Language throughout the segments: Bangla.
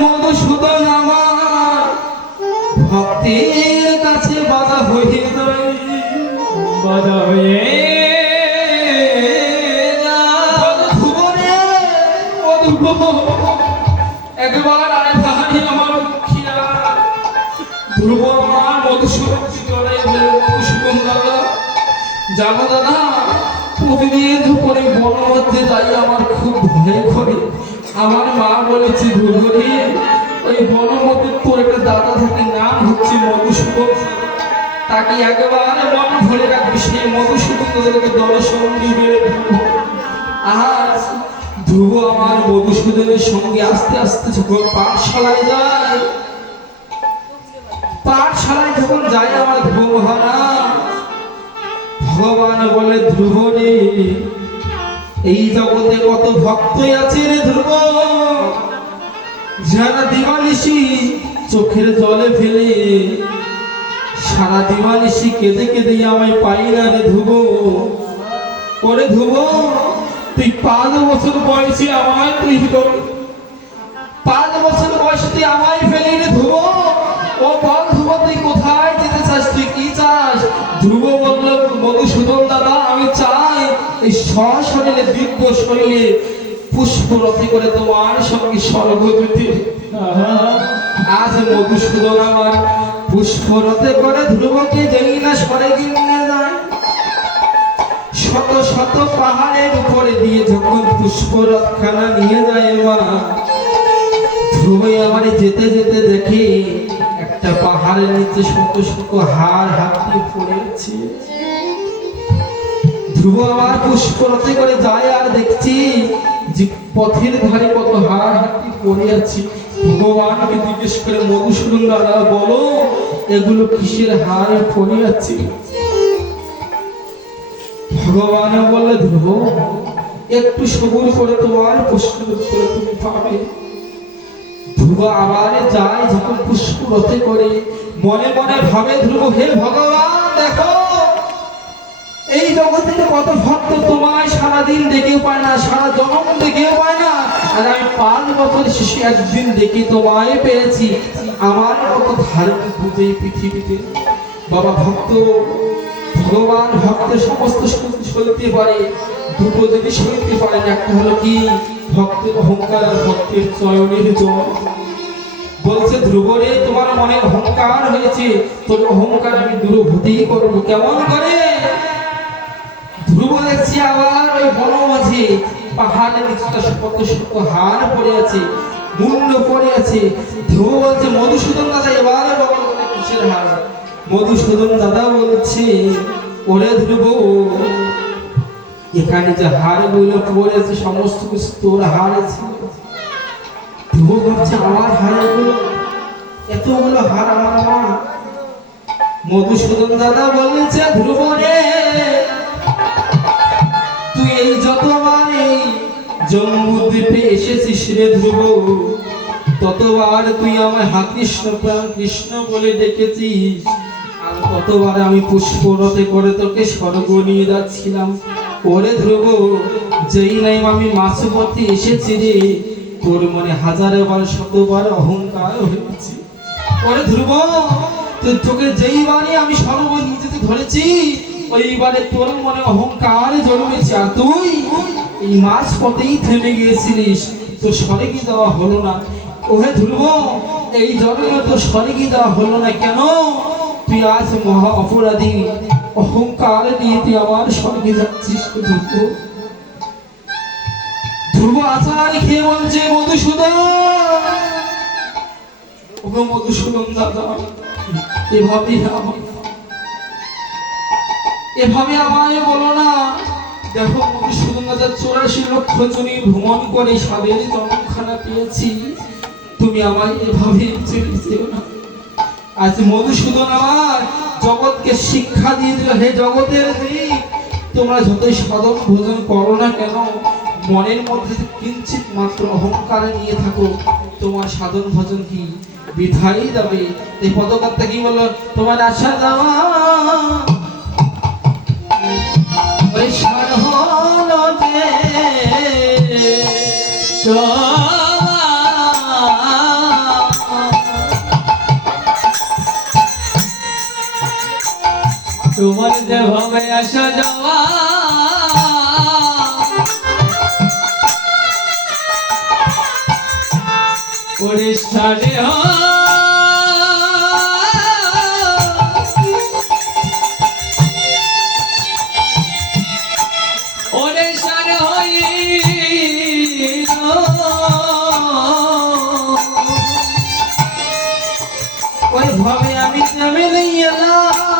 মধুসূদন আমার ভক্তের কাছে বাধা হয়ে বাধা হয়ে একবার আরে তাহারি আমার ধ্রুব আমার মধুসূদন চিত্রে মধুসূদন দাদা জানো দাদা, প্রতিদিন দুপুরে বন মধ্যে যাই, আমার খুব ভয় করে। আমার মা বলেছে ধ্রুবরে ওই বন মধ্যে তোর একটা দাদা থাকে নাম হচ্ছে মধুসূদন। তাকে একবার মন ভরে রাখবি, সেই মধুসূদন তোদেরকে দর্শন দিবে আজ ধ্রুব আমার মধুসূদনের সঙ্গে আস্তে আস্তে যখন পাঠশালায় যায়, পাঠশালায় যখন যায় আমার ধ্রুব মহারাজ, ভগবান বলে, ধ্রুব রে এই জগতে কত ভক্তই আছে রে ধ্রুব? যারা দিবানিসি চোখের জলে ফেলে, সারা দিবানিসি কেঁদে কেঁদে আমায় পাই না রে ধ্রুব। ওরে ধ্রুব, তুই পাঁচ বছর বয়সে আমায় তুই পাঁচ বছর বয়সে তুই আমায় সশরীরে দিব্য শরীরে পুষ্প রথে করে তোমার সঙ্গে স্বর্গ আজ মধুসূদন আমার পুষ্প রথে করে ধ্রুবকে যেই না সরে গিয়ে যায়। শত শত পাহাড়ের উপরে দিয়ে যখন পুষ্পরথখানা নিয়ে যায় মা ধ্রুব আমার যেতে যেতে দেখি একটা পাহাড়ের নিচে শত শত হাড় হাত দিয়ে পড়ে আছে ধ্রুব আমার করে যায় আর দেখছি যে পথের ধারে কত ভগবানকে জিজ্ঞেস করে, মধুসূদন দাদা, বলো, এগুলো কিসের আছে? ভগবান বলে ধ্রুব, একটু সবুর করে তোমার প্রশ্নের উত্তর তুমি পাবে। ধ্রুব আবার যায় যখন পুষ্প রথে করে। মনে মনে ভাবে, ধ্রুব, হে ভগবান, দেখো এই জগতের কত ভক্ত তোমায় সারাদিন দেখেও পায় না, সারা জনম দেখেও পায় না। আর আমি পাঁচ বছর শিশু একদিন দেখি তোমায় পেয়েছি। আমার মতো ধার্মিক বুঝে পৃথিবীতে। বাবা, ভক্ত, ভগবান ভক্তের সমস্ত সইতে পারে, দুটো জিনিস সইতে পারে একটা হলো কি? ভক্তের অহংকার ভক্তের চয়নের জল বলছে ধ্রুবরে তোমার মনে অহংকার হয়েছে। তোর অহংকার আমি দূরভূতি করব। কেমন করে? ধ্রুব দেখছি হার পড়ে আছে পড়ে আছে। ধ্রুব বলছে, মধুসূদন দাদা হার বলছে এখানে যে হারগুলো পড়েছে সমস্ত কিছু তোর হার ছিল। ধ্রুব ভাবছে, আমার হারগুলো এতগুলো হার আমার আমার মধুসূদন দাদা বলছে, ধ্রুব রে জম্বুদ্বীপে এসেছিস রে ধ্রুব। ততবার তুই আমার হা কৃষ্ণ প্রাণ কৃষ্ণ বলে ডেকেছিস। আর ততবার আমি পুষ্পরথে করে তোকে স্বর্গ নিয়ে যাচ্ছিলাম। ওরে ধ্রুব, যেই নাই আমি মাসুপতি এসেছি রে। তোর মনে হাজারে বার শতবার অহংকার হয়েছে। ওরে ধ্রুব তোকে যেই বারে আমি সর্ব নিজেতে ধরেছি, ওইবারে তোর মনে অহংকার জন্মেছে। আর তুই এই মাস পথেই থেমে গিয়েছিলিস, তো স্বর্গে দেওয়া হলো না। ওহে ধ্রুব এই জন্মে তো স্বর্গে দেওয়া হলো না কেন? তুই আজ মহা অপরাধী। অহংকার নিয়ে তুই আমার স্বর্গে যাচ্ছিস ধ্রুব ধ্রুব খেয়ে বলছে, মধুসূদন! ওগো মধুসূদন দাদা, এভাবে এভাবে আমায় বলো না। দেখো মধুসূদন দাদা চৌরাশি লক্ষ জনী ভ্রমণ করে সাদের জনখানা পেয়েছি। তুমি আমায় এভাবে ছেড়ে যেও না। আজ মধুসূদন আমার জগৎকে শিক্ষা দিয়ে দিল, হে জগতের তোমরা সাধন ভোজন করো না কেন, মনের মধ্যে কিঞ্চিত মাত্র অহংকার নিয়ে থাকো। তোমার সাধন ভজন কি বিধাই যাবে? এই কি বলল? তোমার আশা যাওয়া তোমার যেভাবে আসা যাওয়া। পরিষ্কারে ওরে সারে হইল। ওই ভাবে আমি নেমে এলাম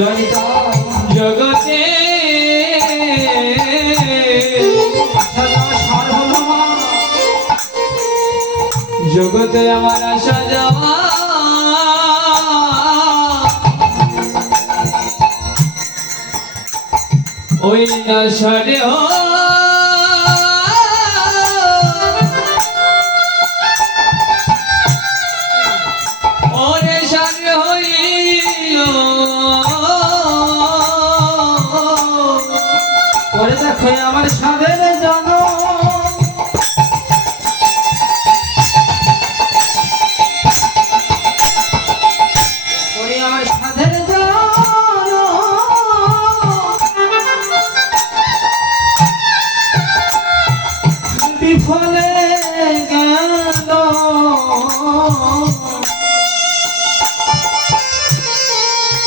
জয়িতা জগতে। জগতে আমার আসা যাওয়া। ওই আশারে হ আমার সাধের জানো